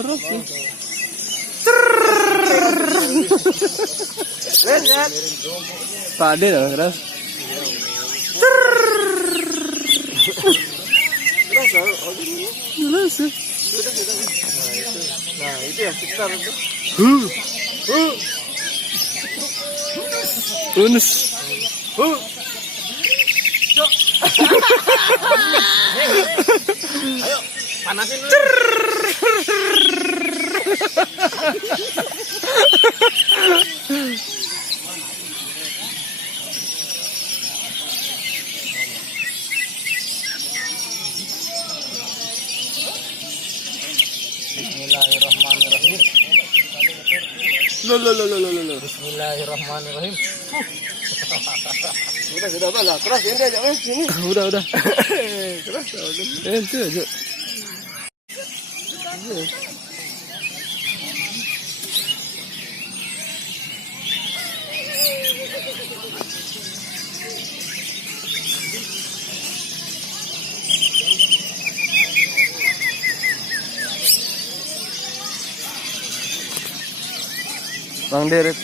Terus sih. Pade loh, terus. Terus. Nah, itu ya sekitar itu. Unus. Ayo, panasin dulu. Bismillahirrahmanirrahim. Lo. Bismillahirrahmanirrahim. Sudah lah. Keras ini aja mas. Sini. Udah. Keras. Itu aja. Bang Deret.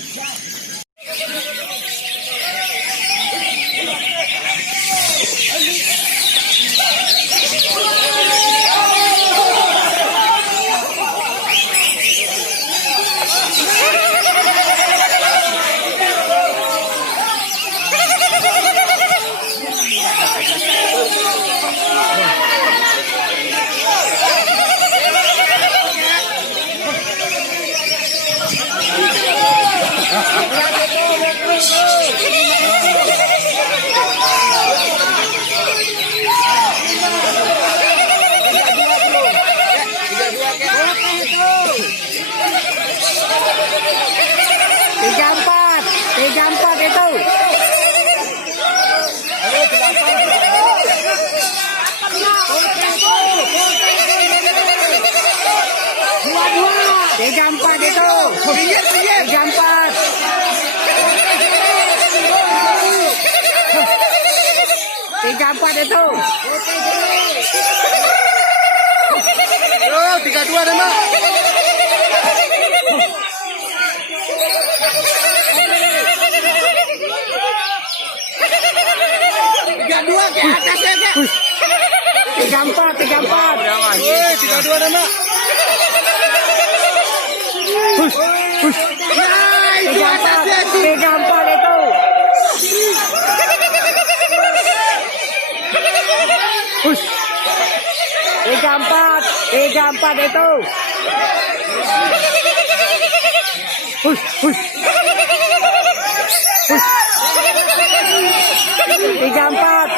Tiga empat itu. Tiga empat itu. Tiga empat. Tiga empat itu. Yo, 32 deh mak. Dua ke atas ya kak. 34. 32 deh mak. Tiga empat itu. 34 itu. Tiga empat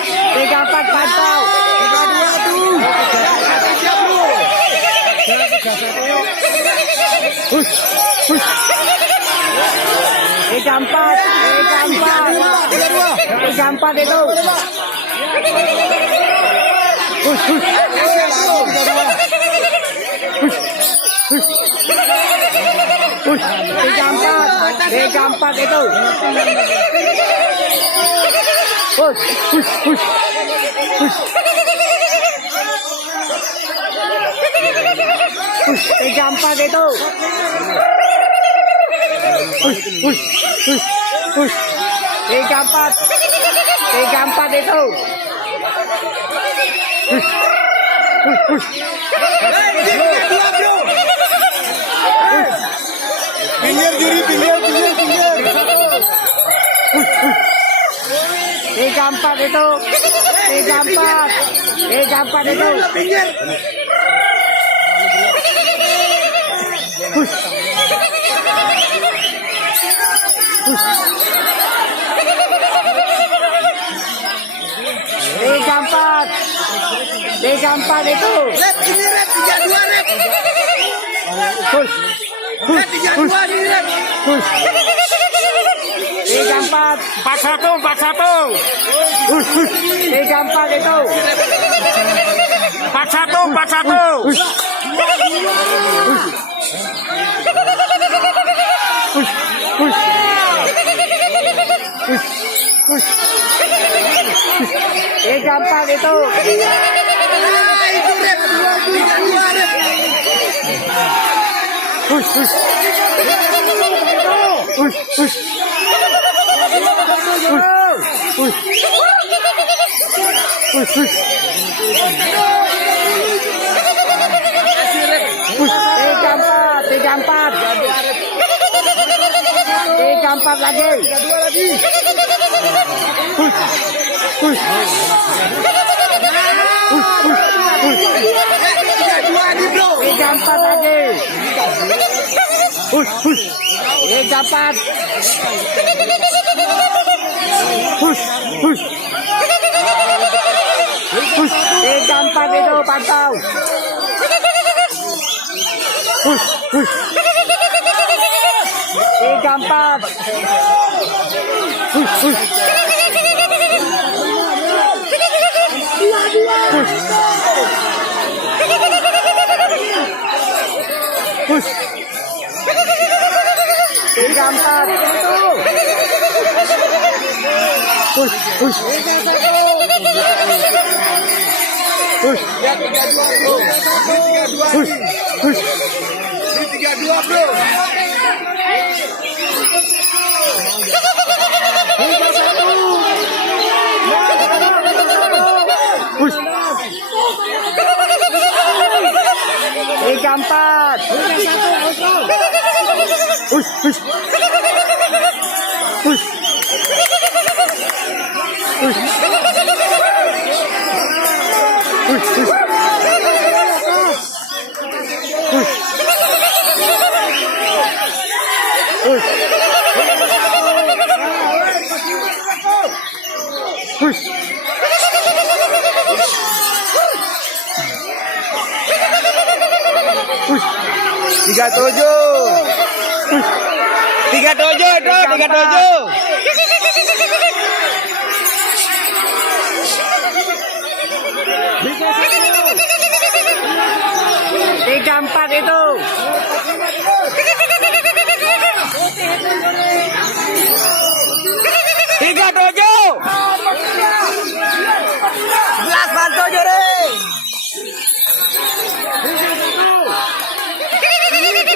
pantau. 32 tuh. 34 itu. Tiga empat itu. Tiga empat itu. Tiga empat itu. Pinggir juri, pinggir. Tiga empat itu. Tiga empat itu. Pinggir. Tiga empat itu. Red, ini red, 32 red. Red, 32 ini red. 34. 41. 34 itu. 41. Tiga empat itu. Itu red, 32 red. Push, push. Push, push. Push. Push, push. Push. 3-4. 3-4 lagi. Push. Push. Push, push, push. 3-2 nih bro. 3-4 lagi. Push, push. 3-4. Push, push. Push. 3-4 itu pantau. Push, push. 3-4. Push, push. Push. 3-4. Push, push. Push. Ya 3-2 bro. Push, push. Ini 3-2 bro. Push. 3-4. Push, push. Push. Push. Push, push. Push. Push. Push. Push. 37 bro, 37. 3-4 itu. 37. 11 bantu juri.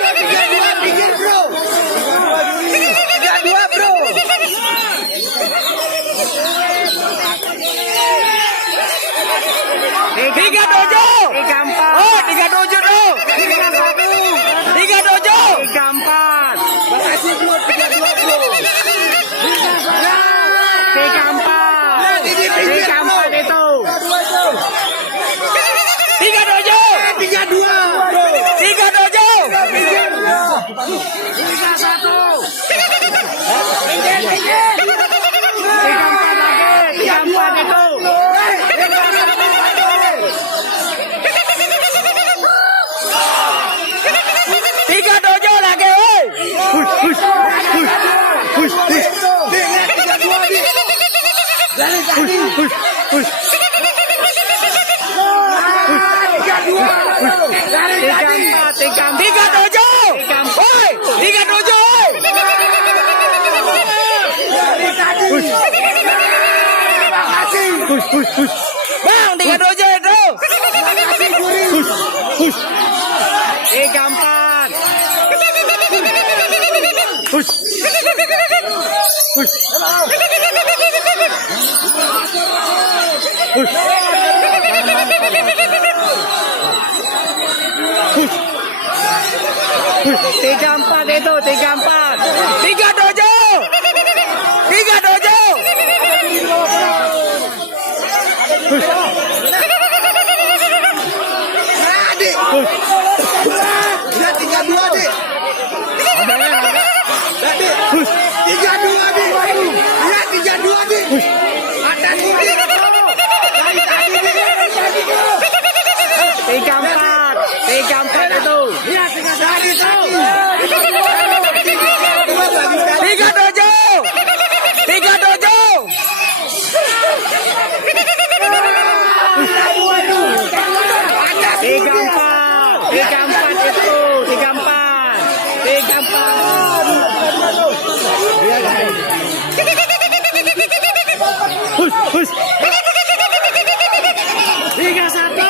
3-2 pinggir bro. 3-2 bro. 3-4. Oh 37 bro. 37. 3-4. Makasih bro 3-2 bro. 3-4. Ini pinggir bro. 3-4 itu. 37. 32 bro. 37. 3-4 itu. 37 lagi, woi. Push, push, push, push, push, Dengan 32 nih. Dari tadi. push, push. 32. Dari tadi. 37. Woi, 37. Woi. Dari tadi. Push. Makasih. Push, push, push, Bang, 37 itu. Makasih Guri. push, push. 3-4. Push. Push. Push. Push. Push. 3-4 itu, 3-4. 37. 37. Push. Adik. Push. Udah 32 dik. Adik. Push. 32 dik. Ya 32 dik. Push. Atas Guri. Dari tadi dik. 3-4. 3-4 itu. Iya, dari tadi. 37. 37. 3-4. 3-4 itu. 3-4. 3-4. Push, push. 3-1.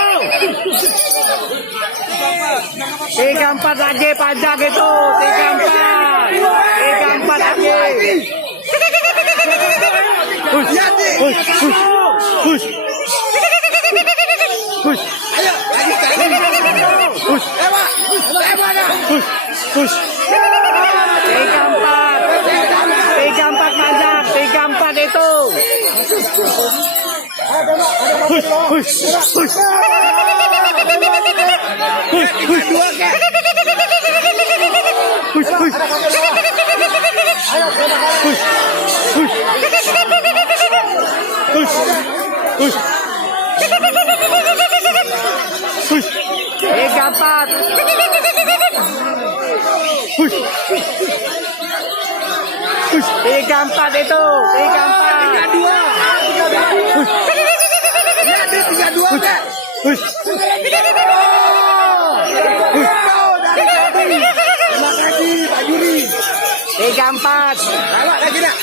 3-4 lagi panjang itu. 3-4. 3-4 lagi. Lihat nih. Push. Ayo, lagi sekali. Ewa, dah. Push. 3-4. 3-4 panjang. 3-4 itu. Push. Dua kek. Push. 3-4. Push. 3-4 itu. 3-4. 3-2. Lihat nih 3-2 kek. Push. Dari tadi. Terima kasih Pak Juri. 3-4. Lewat lagi dah.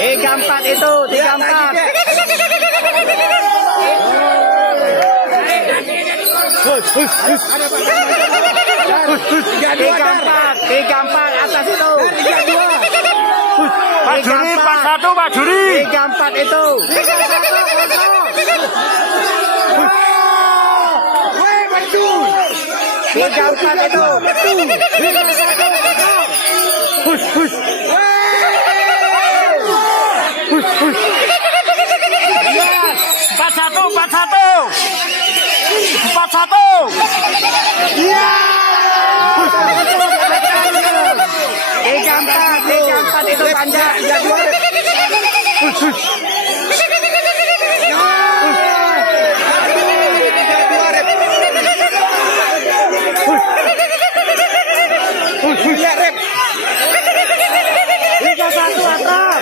3-4 itu. 3-4. Ada Pak. 3-4 atas itu. 3-2. Pak Juri, 4-1 Pak Juri. 3-4 itu. Weh, betul. 3-4 itu. Push. Yes. 4-1. 4-1. Iya. 3-4 itu panjang. 3-2. Lihat rep. 3-1 atas.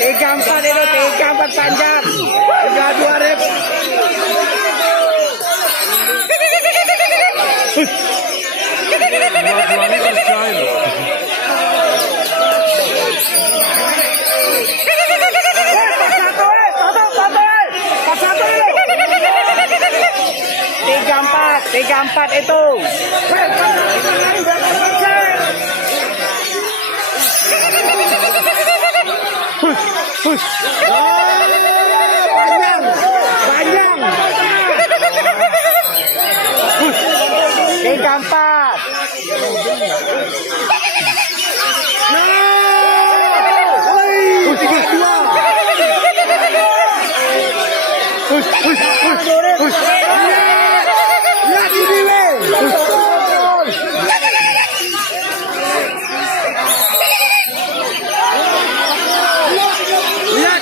3-4 itu. 3-4 panjang. 3-2 rep. Tiga empat itu. Panjang. 3-4. Lihat ini weh. Lihat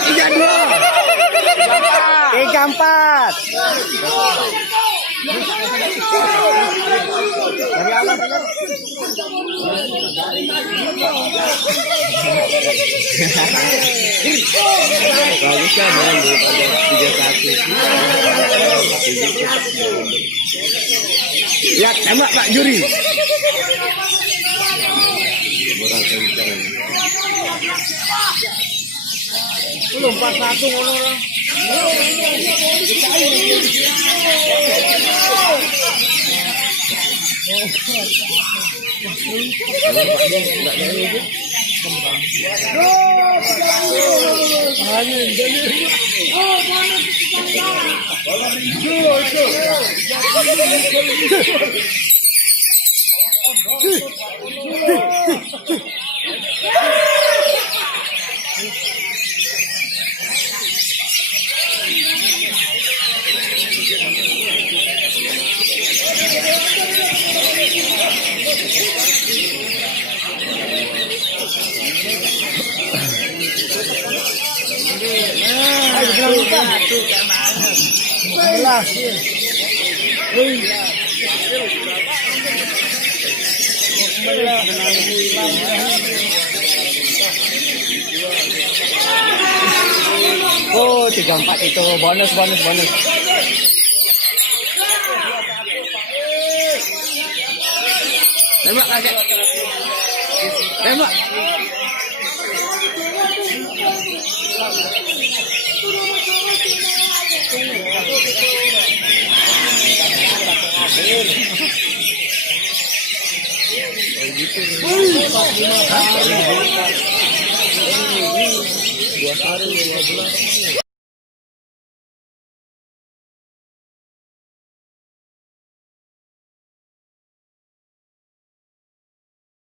3-4. Bagusnya main daripada 3-1. Lihat tembak Pak Juri. Orang kencang. Belum 4-1 ngono orang. Oh, 3-4 itu bonus. Tembak aja. Tembak.